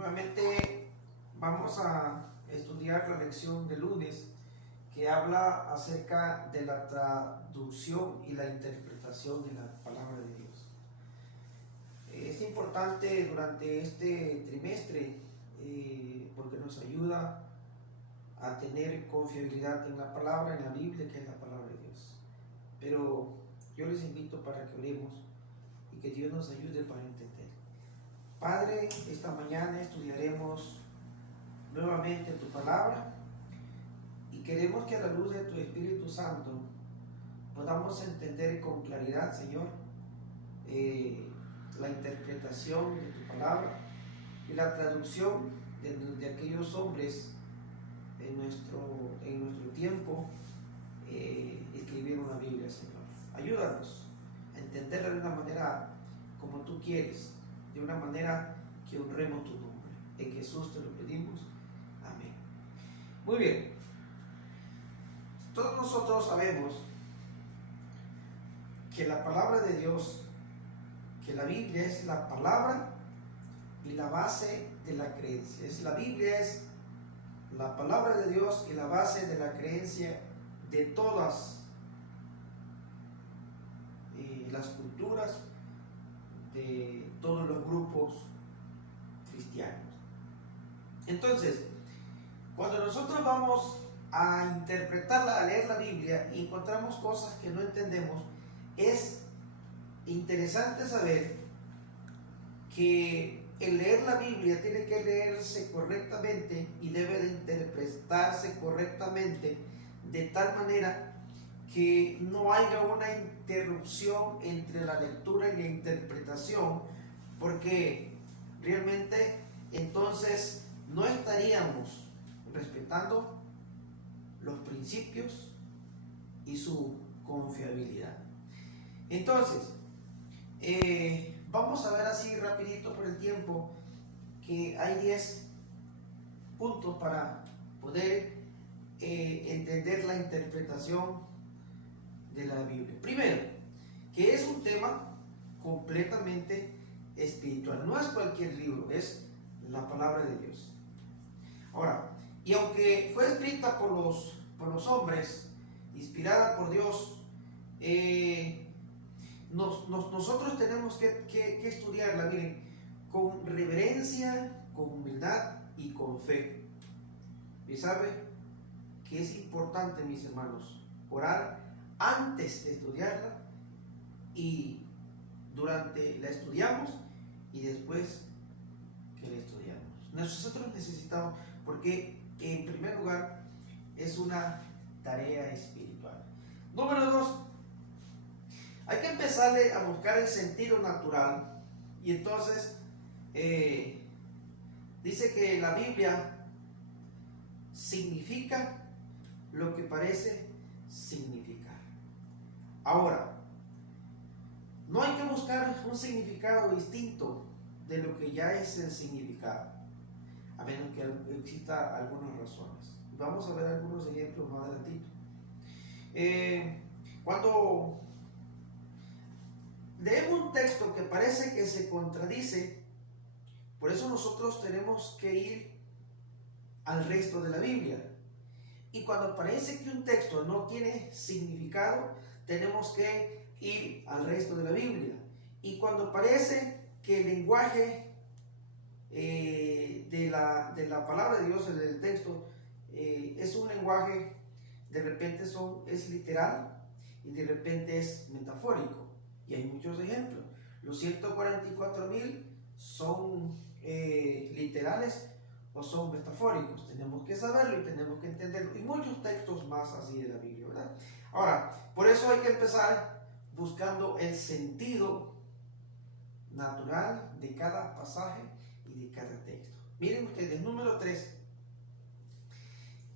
Nuevamente vamos a estudiar la lección de lunes que habla acerca de la traducción y la interpretación de la palabra de Dios. Es importante durante este trimestre porque nos ayuda a tener confiabilidad en la palabra, en la Biblia, que es la palabra de Dios. Pero yo les invito para que oremos y que Dios nos ayude para entender. Padre, esta mañana estudiaremos nuevamente tu palabra y queremos que a la luz de tu Espíritu Santo podamos entender con claridad, Señor, la interpretación de tu palabra y la traducción de aquellos hombres en nuestro tiempo escribieron la Biblia, Señor. Ayúdanos a entenderla de una manera como tú quieres, de una manera que honremos tu nombre. En Jesús te lo pedimos. Amén. Muy bien. Todos nosotros sabemos que la palabra de Dios, que la Biblia es la palabra y la base de la creencia. La Biblia es la palabra de Dios y la base de la creencia de todas las culturas, de todos los grupos cristianos. Entonces, cuando nosotros vamos a interpretarla, a leer la Biblia y encontramos cosas que no entendemos, es interesante saber que el leer la Biblia tiene que leerse correctamente y debe de interpretarse correctamente de tal manera que no haya una interrupción entre la lectura y la interpretación, porque realmente entonces no estaríamos respetando los principios y su confiabilidad. Entonces, vamos a ver así rapidito por el tiempo que hay 10 puntos para poder entender la interpretación de la Biblia. Primero, que es un tema completamente espiritual. No es cualquier libro, es la palabra de Dios. Ahora, y aunque fue escrita por los hombres, inspirada por Dios, nosotros tenemos que estudiarla, miren, con reverencia, con humildad y con fe. Y sabe que es importante, mis hermanos, orar antes de estudiarla y durante la estudiamos y después que la estudiamos. Nosotros necesitamos, porque en primer lugar es una tarea espiritual. Número 2, hay que empezarle a buscar el sentido natural. Y entonces dice que la Biblia significa lo que parece significar. Ahora, no hay que buscar un significado distinto de lo que ya es el significado, a menos que exista algunas razones. Vamos a ver algunos ejemplos más adelantito. Cuando leemos un texto que parece que se contradice, por eso nosotros tenemos que ir al resto de la Biblia. Y cuando parece que un texto no tiene significado, tenemos que ir al resto de la Biblia. Y cuando parece que el lenguaje de la palabra de Dios, del texto, es un lenguaje, de repente es literal y de repente es metafórico. Y hay muchos ejemplos. Los 144,000 son literales o son metafóricos. Tenemos que saberlo y tenemos que entenderlo. Y muchos textos más así de la Biblia, ¿verdad? Ahora, por eso hay que empezar buscando el sentido natural de cada pasaje y de cada texto. Miren ustedes, número 3.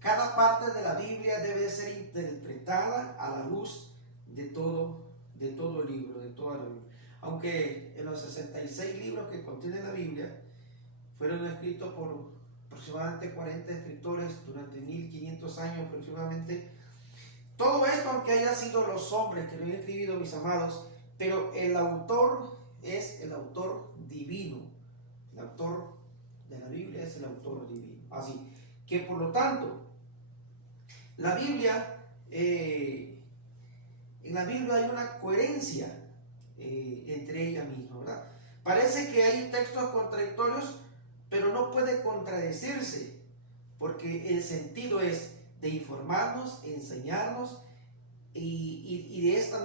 Cada parte de la Biblia debe ser interpretada a la luz de todo el libro, de toda la Biblia. Aunque en los 66 libros que contiene la Biblia fueron escritos por aproximadamente 40 escritores durante 1500 años aproximadamente. Todo esto, aunque hayan sido los hombres que lo han escrito, mis amados, pero el autor es el autor divino, el autor de la Biblia es el autor divino. Así que por lo tanto, la Biblia, en la Biblia hay una coherencia entre ella misma, ¿verdad? Parece que hay textos contradictorios, pero no puede contradecirse, porque el sentido es de informarnos, enseñarnos y de esta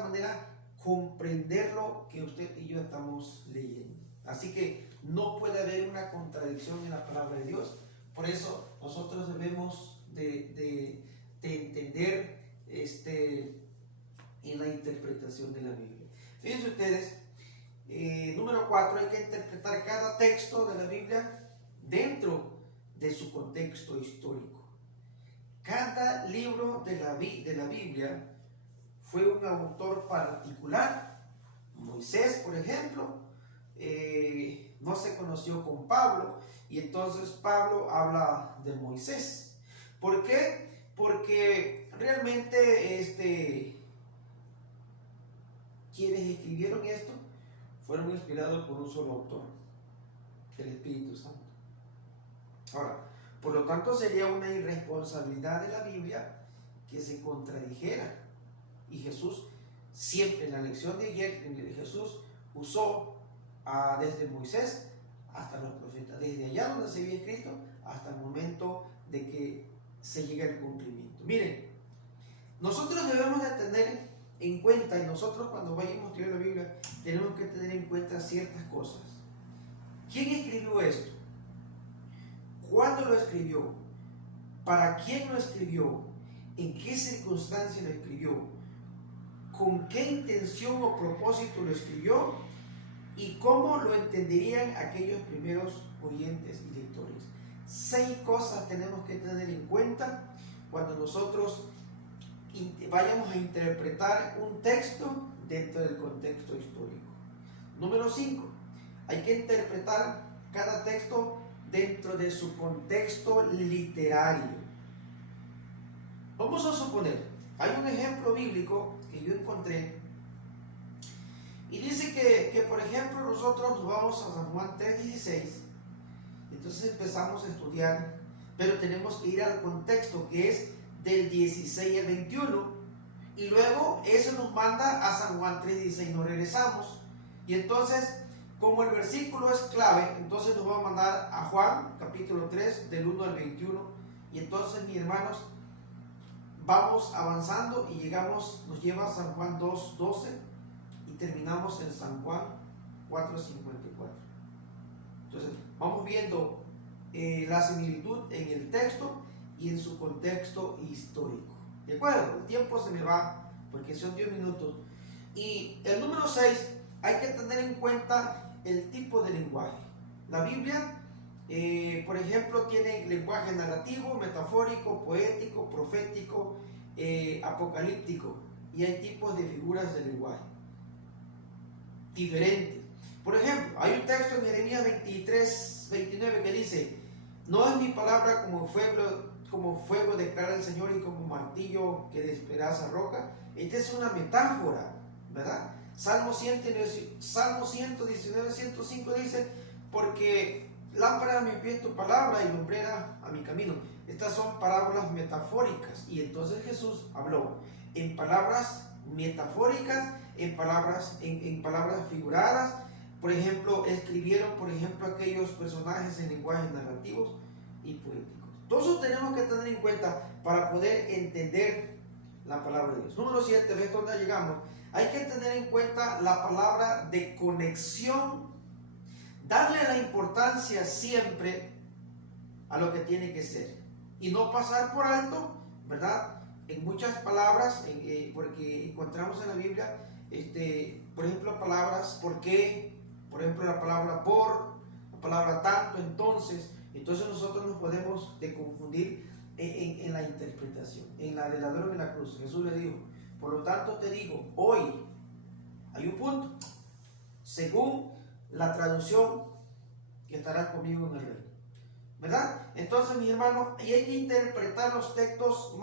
manera comprender lo que usted y yo estamos leyendo. Así que no puede haber una contradicción en la palabra de Dios. Por eso nosotros debemos de entender en la interpretación de la Biblia. Fíjense ustedes, número 4, hay que interpretar cada texto de la Biblia dentro de su contexto histórico. Cada libro de la Biblia fue un autor particular. Moisés, por ejemplo, no se conoció con Pablo, y entonces Pablo habla de Moisés. ¿Por qué? Porque realmente quienes escribieron esto fueron inspirados por un solo autor, el Espíritu Santo. Ahora, por lo tanto, sería una irresponsabilidad de la Biblia que se contradijera. Y Jesús, siempre en la lección de ayer, Jesús usó desde Moisés hasta los profetas, desde allá donde se había escrito hasta el momento de que se llega al cumplimiento. Miren, nosotros debemos de tener en cuenta, y nosotros cuando vayamos a estudiar la Biblia, tenemos que tener en cuenta ciertas cosas. ¿Quién escribió esto? ¿Cuándo lo escribió? ¿Para quién lo escribió? ¿En qué circunstancia lo escribió? ¿Con qué intención o propósito lo escribió? ¿Y cómo lo entenderían aquellos primeros oyentes y lectores? 6 cosas tenemos que tener en cuenta cuando nosotros vayamos a interpretar un texto dentro del contexto histórico. Número 5, hay que interpretar cada texto dentro de su contexto literario. Vamos a suponer, hay un ejemplo bíblico que yo encontré y dice que por ejemplo nosotros nos vamos a San Juan 3:16, entonces empezamos a estudiar, pero tenemos que ir al contexto que es del 16 al 21, y luego eso nos manda a San Juan 3:16, nos regresamos, y entonces como el versículo es clave, entonces nos va a mandar a Juan capítulo 3 del 1 al 21, y entonces mis hermanos vamos avanzando y nos lleva a San Juan 2:12 y terminamos en San Juan 4:54. Entonces vamos viendo la similitud en el texto y en su contexto histórico. ¿De acuerdo? El tiempo se me va porque son 10 minutos. Y el número 6, hay que tener en cuenta el tipo de lenguaje. La Biblia, por ejemplo, tiene lenguaje narrativo, metafórico, poético, profético, apocalíptico, y hay tipos de figuras de lenguaje diferentes. Por ejemplo, hay un texto en Jeremías 23:29 que dice: no es mi palabra como fuego declara el Señor, y como martillo que despedaza roca. Esta es una metáfora, ¿verdad? Salmo 119, 105 dice: porque lámpara a mi pie es tu palabra y lumbrera a mi camino. Estas son parábolas metafóricas, y entonces Jesús habló en palabras metafóricas, en palabras figuradas. Por ejemplo, escribieron, aquellos personajes en lenguajes narrativos y poéticos. Todo eso tenemos que tener en cuenta para poder entender la palabra de Dios. Número 7, ¿ves dónde llegamos? Hay que tener en cuenta la palabra de conexión, darle la importancia siempre a lo que tiene que ser y no pasar por alto, ¿verdad? En muchas palabras, porque encontramos en la Biblia, por ejemplo, palabras por qué, por ejemplo, la palabra por, la palabra tanto, entonces nosotros nos podemos confundir en la interpretación, en la del ladrón en la cruz. Jesús le dijo: por lo tanto te digo, hoy hay un punto, según la traducción, que estarás conmigo en el reino, ¿verdad? Entonces, mis hermanos, y hay que interpretar los textos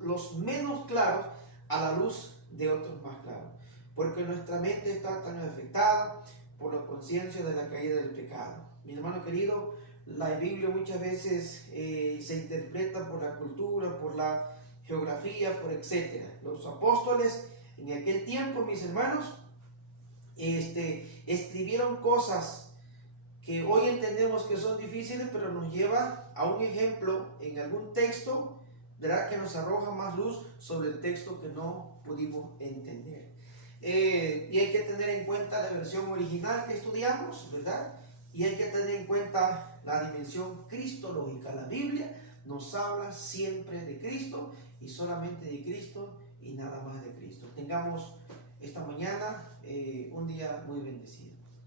los menos claros a la luz de otros más claros, porque nuestra mente está tan afectada por la conciencia de la caída del pecado. Mi hermano querido, La Biblia muchas veces se interpreta por la cultura, por la geografía, por etcétera. Los apóstoles en aquel tiempo, mis hermanos, escribieron cosas que hoy entendemos que son difíciles, pero nos lleva a un ejemplo en algún texto, ¿verdad?, que nos arroja más luz sobre el texto que no pudimos entender. Y hay que tener en cuenta la versión original que estudiamos, ¿verdad? Y hay que tener en cuenta la dimensión cristológica. La Biblia nos habla siempre de Cristo y solamente de Cristo y nada más de Cristo. Tengamos esta mañana un día muy bendecido.